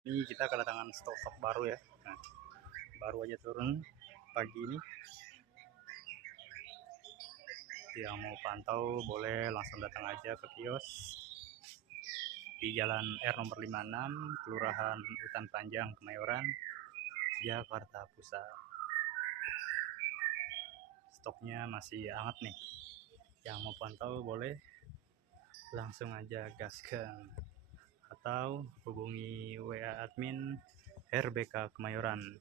Ini kita kedatangan stok baru ya. Nah, baru aja turun pagi ini. Yang mau pantau boleh langsung datang aja ke kios di Jalan R nomor 56, Kelurahan Hutan Panjang, Kemayoran, Jakarta Pusat. Stoknya masih hangat nih. Yang mau pantau boleh langsung aja gaskan atau hubungi WA admin RBK Kemayoran